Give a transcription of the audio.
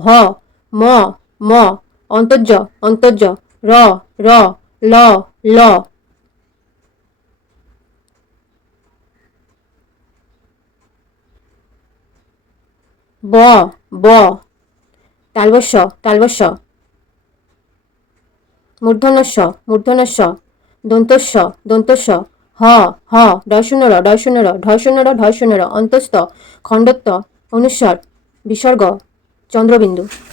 ভ ম ম অন্তর্য অন্তর্য র র ল ল ব ব তালবস্য তালবস্য মূর্ধনস্য মূর্ধনস্য দন্তস্য দন্তস্য হ হ ডয়শূন্য র ডয়শূন্য র ঢয়শূন্য র অন্তস্থ খণ্ডত্ব অনুস্বর বিসর্গ চন্দ্রবিন্দু